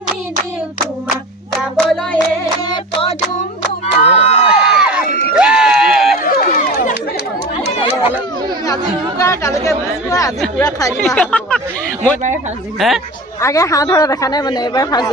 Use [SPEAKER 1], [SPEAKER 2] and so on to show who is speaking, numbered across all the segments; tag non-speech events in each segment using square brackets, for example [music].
[SPEAKER 1] তোমাক যাবলৈ পদুম
[SPEAKER 2] আগে হাত ধৰা দেখা নাই মানে এবাৰ ফাৰ্ষ্ট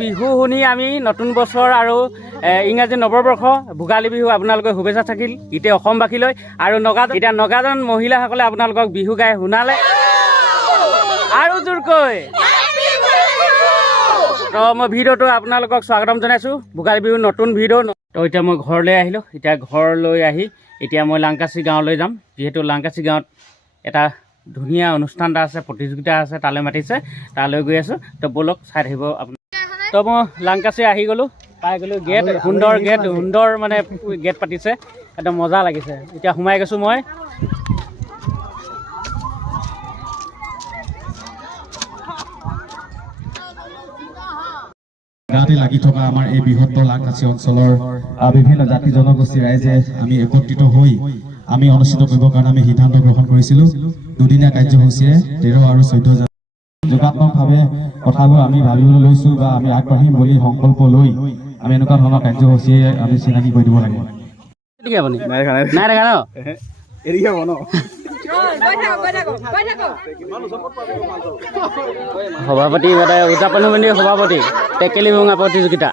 [SPEAKER 3] বিহু শুনি আমি নতুন বছৰ আৰু ইংৰাজী নৱবৰ্ষ ভোগালী বিহু আপোনালোকৰ শুভেচ্ছা থাকিল। এতিয়া অসমবাসীলৈ আৰু নগা এতিয়া নগাজন মহিলাসকলে আপোনালোকক বিহু গাই শুনালে। আৰু জোৰকৈ। তো মই ভিডিঅ'টো আপোনালোকক স্বাগতম জনাইছোঁ। ভোগালী বিহুৰ নতুন ভিডিঅ' তো এতিয়া মই ঘৰলৈ আহিলোঁ। এতিয়া ঘৰলৈ আহি এতিয়া মই লাংকাচি গাঁৱলৈ যাম। যিহেতু লাংকাচি গাঁৱত এটা ধুনীয়া অনুষ্ঠান এটা আছে প্ৰতিযোগিতা আছে তালৈ মাতিছে। তালৈ গৈ আছোঁ। তো ব'লক চাই থাকিব তো মই লাংকাচি আহি গ'লোঁ পাই গ'লোঁ গেট সুন্দৰ গেট সুন্দৰ মানে গেট পাতিছে একদম মজা লাগিছে। এতিয়া সোমাই গৈছোঁ মই।
[SPEAKER 4] গাঁৱতে লাগি থকা আমাৰ এই বৃহত্তৰ লাংকাচি অঞ্চলৰ বিভিন্ন জাতি জনগোষ্ঠী ৰাইজে আমি একত্ৰিত হৈ আমি অনুষ্ঠিত কৰিবৰ কাৰণে আমি সিদ্ধান্ত গ্ৰহণ কৰিছিলোঁ। দুদিনীয়া কাৰ্যসূচীৰে তেৰ আৰু চৈধ্য যোগাত্মকভাৱে কথাবোৰ আমি ভাবিবলৈ লৈছোঁ বা আমি আগবাঢ়িম বুলি সংকল্প লৈ আমি এনেকুৱা ধৰণৰ কাৰ্যসূচীৰে আমি চিনাকি কৰি দিব লাগে।
[SPEAKER 3] সভাপতি উদযাপনী সভাপতি। টেকেলি ভঙা প্ৰতিযোগিতা।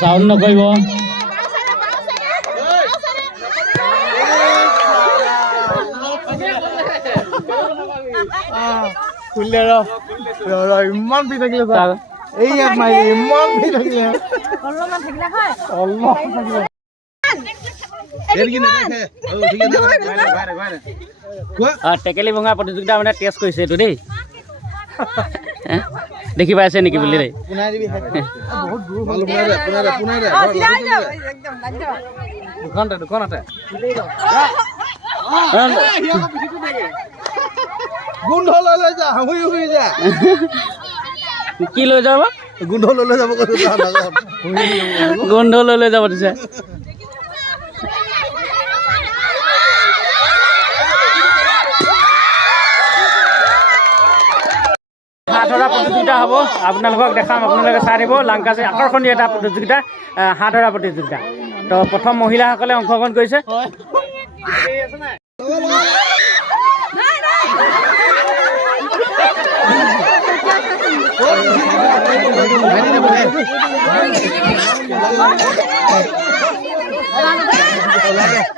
[SPEAKER 3] চাউণ্ড নকৰিব।
[SPEAKER 5] খুলিলে ইমান পি থাকিলে চা। এই ইয়াত ইমান পি থাকিলে।
[SPEAKER 3] টেকেলি ভঙা প্ৰতিযোগিতা মানে টেষ্ট কৰিছে এইটো দেই। দেখি পাইছে নেকি বুলি দেই।
[SPEAKER 5] দুখনতে দুখনতে। [laughs] গোন্ধ লৈ লৈ যা হুই হুই যা।
[SPEAKER 3] কি লৈ যাব?
[SPEAKER 5] গোন্ধ লৈ যাব
[SPEAKER 3] গোন্ধ লৈ লৈ যাব দিছে। হাঁহ ধৰা প্ৰতিযোগিতা হ'ব। আপোনালোকক দেখাম আপোনালোকে চাই দিব। লাংকাচি আকৰ্ষণীয় এটা প্ৰতিযোগিতা হাঁহ ধৰা প্ৰতিযোগিতা। তো প্ৰথম মহিলাসকলে অংশগ্ৰহণ কৰিছে।
[SPEAKER 5] Thank you.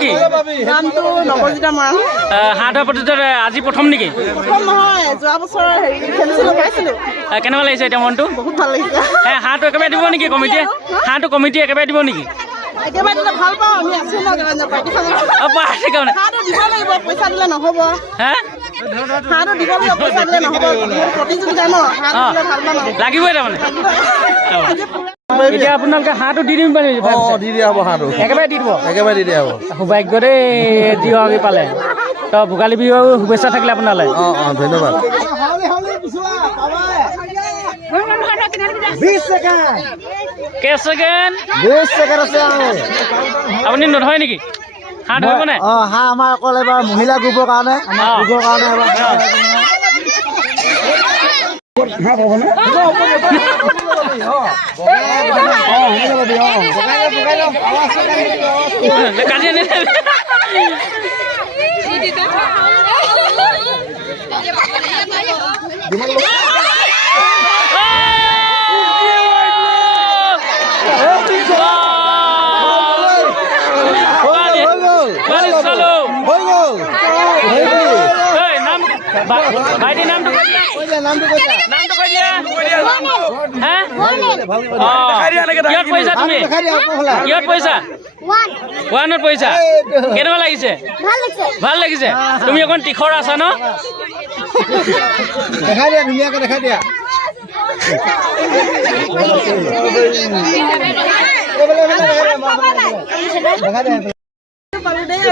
[SPEAKER 5] কি?
[SPEAKER 2] নামটো নৱজিতা মৰাণ
[SPEAKER 3] হাঁহ ধৰা প্ৰতিযোগিতাত আজি প্ৰথম নেকি?
[SPEAKER 2] প্ৰথম নহয় যোৱা বছৰ হেৰি খেলিছিলোঁ পাইছিলোঁ।
[SPEAKER 3] কেনেকুৱা লাগিছে এতিয়া মনটো?
[SPEAKER 2] বহুত ভালো লাগিছে।
[SPEAKER 3] হাঁহটো একেবাৰে দিব নেকি কমিটিয়ে? হাঁহটো কমিটিয়ে একেবাৰে দিব নেকি?
[SPEAKER 2] ভালো পাওঁ আমি আছোঁ পইচা দিলে নহ'ব। হাঁহটো দিব লাগিব পইচা দিলে নহ'ব। প্ৰতিযোগিতা ন
[SPEAKER 3] লাগিবই তাৰমানে। এতিয়া আপোনালোকে হাঁহটো দি দিম
[SPEAKER 5] অ দি দিয়া হ'ব হাঁহটো।
[SPEAKER 3] একেবাৰে দি দিব।
[SPEAKER 5] একেবাৰে দি দিয়া হ'ব।
[SPEAKER 3] সৌভাগ্য দেই যিগৰাকী পালে। তো ভোগালী বিহুৰ শুভেচ্ছা থাকিলে আপোনালৈ।
[SPEAKER 5] অ অ ধন্যবাদ।
[SPEAKER 3] আপুনি নধৰে নেকি? হাঁহ ধৰিব নাই
[SPEAKER 5] অ হাঁহ আমাৰ অকল এবাৰ মহিলা গ্ৰুপৰ কাৰণে। গ্ৰুপৰ কাৰণে এবাৰ
[SPEAKER 3] কাটি আনি
[SPEAKER 5] হৈ গ'ল
[SPEAKER 3] বালি চালো
[SPEAKER 5] হৈ গ'ল
[SPEAKER 3] ঐ, নাম ভাইটিৰ নামটো কৈ দিয়া নামটো কৈ দিয়া হে অঁ কিহত পঢ়িছা তুমি কিহত পঢ়িছা ওৱানত পঢ়িছা কেনেকুৱা লাগিছে ভালো লাগিছে তুমি অকণ তীখৰ আছা ন
[SPEAKER 5] দেখাই দিয়া ধুনীয়াকৈ দেখাই দিয়া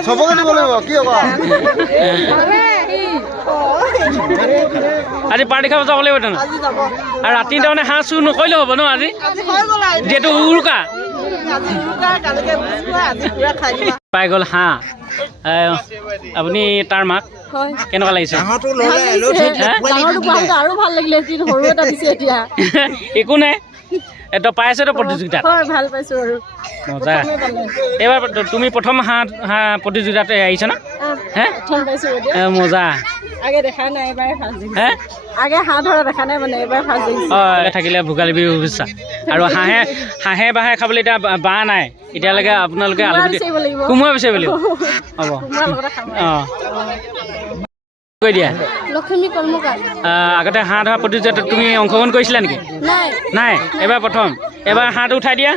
[SPEAKER 5] চবকে দিব লাগিব কি হ'ব
[SPEAKER 3] আজি পাৰ্টি খাব যাব লাগিব তেনে আৰু ৰাতি তাৰমানে হাঁহ চুৰ নকৰিলে হ'ব ন আজি? যিহেতু উৰুকা।
[SPEAKER 2] আজি উৰুকা কালিকে বুজ খোৱা আজি পুৰা খাই দিবা।
[SPEAKER 3] পাই গ'ল হাঁহ। আপুনি তাৰ মাক কেনেকুৱা লাগিছে? [laughs] একো নাই। এইটো পাই আছে প্ৰতিযোগিতাত?
[SPEAKER 2] হয়
[SPEAKER 3] এইবাৰ তুমি প্ৰথম হাঁহ হাঁহ প্ৰতিযোগিতাত আহিছা না?
[SPEAKER 2] আহ,
[SPEAKER 3] হে?
[SPEAKER 2] প্ৰথম পাইছোঁ এতিয়া
[SPEAKER 3] এ, মজা।
[SPEAKER 2] আগে দেখা নাই এবাৰ ফাৰ্ষ্ট দেখিছোঁ।
[SPEAKER 3] হে?
[SPEAKER 2] আগে হাঁহ ধৰা দেখা নাই মানে এবাৰ ফাৰ্ষ্ট দেখিছোঁ।
[SPEAKER 3] হয় থাকিলে ভোগালী বিহু শুভেচ্ছা। আৰু হাঁহে হাঁহে বাঁহে খাবলৈ এতিয়া বাঁহ নাই। এতিয়ালৈকে আপোনালোকে আলু
[SPEAKER 2] কোমোৰা বিচাৰিব লাগিব। [laughs]
[SPEAKER 3] হ'ব। অঁ। কৈ দিয়া।
[SPEAKER 2] লখিমী কৰ্মকাৰ
[SPEAKER 3] আগতে হাঁহ ধৰা প্ৰতিযোগিতাত তুমি অংশগ্ৰহণ কৰিছিলা নেকি?
[SPEAKER 2] নাই।
[SPEAKER 3] নাই। এবাৰ প্ৰথম। এবাৰ হাঁহটো উঠাই দিয়া।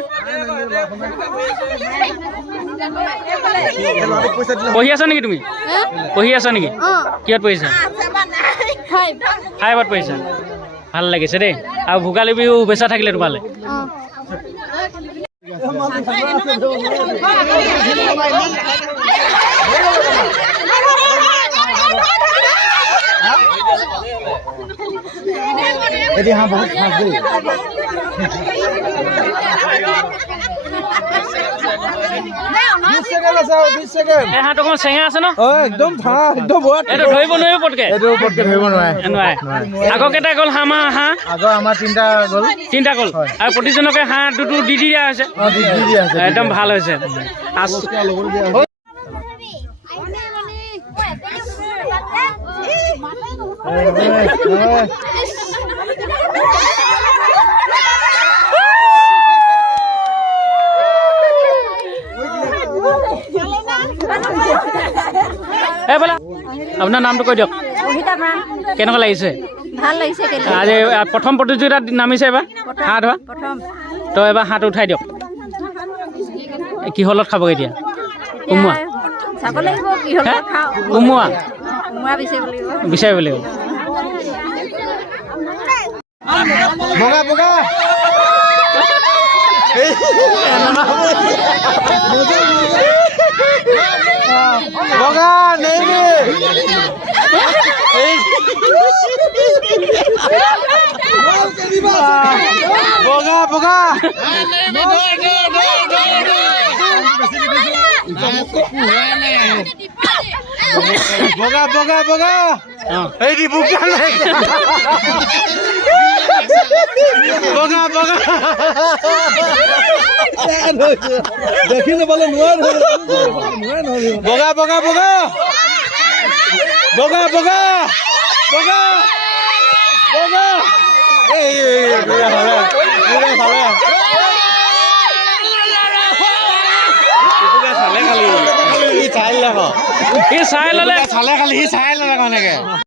[SPEAKER 3] পঢ়ি আছা নেকি তুমি? পঢ়ি আছা নেকি? কিহত পঢ়িছা? ফাইভত পঢ়িছা। ভালো লাগিছে দেই। আৰু ভোগালী বিহু শুভেচ্ছা থাকিলে তোমালৈ।
[SPEAKER 2] অঁ
[SPEAKER 5] বহুত দেই। একদম ঠাণ্ডা একদম
[SPEAKER 3] ধৰিব নোৱাৰিব পটকে।
[SPEAKER 5] এইটো ওপৰতকে ধৰিব নোৱাৰে।
[SPEAKER 3] নোৱাৰে। আগৰ কেইটা গ'ল হাঁহ হাঁহ?
[SPEAKER 5] আগৰ আমাৰ তিনিটা গ'ল।
[SPEAKER 3] তিনিটা গ'ল। আৰু প্ৰতিজনকে হাঁহ দুটো দি দি দিয়া হৈছে। একদম ভালো হৈছে। আছ- এই বোলা আপোনাৰ নামটো কৈ দিয়ক কেনেকুৱা লাগিছে
[SPEAKER 2] ভালো লাগিছে
[SPEAKER 3] আজি প্ৰথম প্ৰতিযোগিতাত নামিছে এবাৰ হাঁহ ধৰা
[SPEAKER 2] প্ৰথম
[SPEAKER 3] তো এবাৰ হাঁহটো উঠাই দিয়ক লগত খাবগৈ এতিয়া কোমোৱা কোমোৱা
[SPEAKER 2] বিচাৰিব লাগিব
[SPEAKER 3] বিচাৰিব লাগিব
[SPEAKER 5] বগা বগা বগা নেইবি বগা বগা বগা বগা বগা
[SPEAKER 3] অঁ
[SPEAKER 5] এই দি বুকা নাই বগা বগা। দেখি না বগা বগা বগা। বগা বগা। বগা বগা। এই চাই ল'লে
[SPEAKER 3] সি চাই ল'লে মানে
[SPEAKER 5] চালে খালি সি চাই ল'লে এনেকে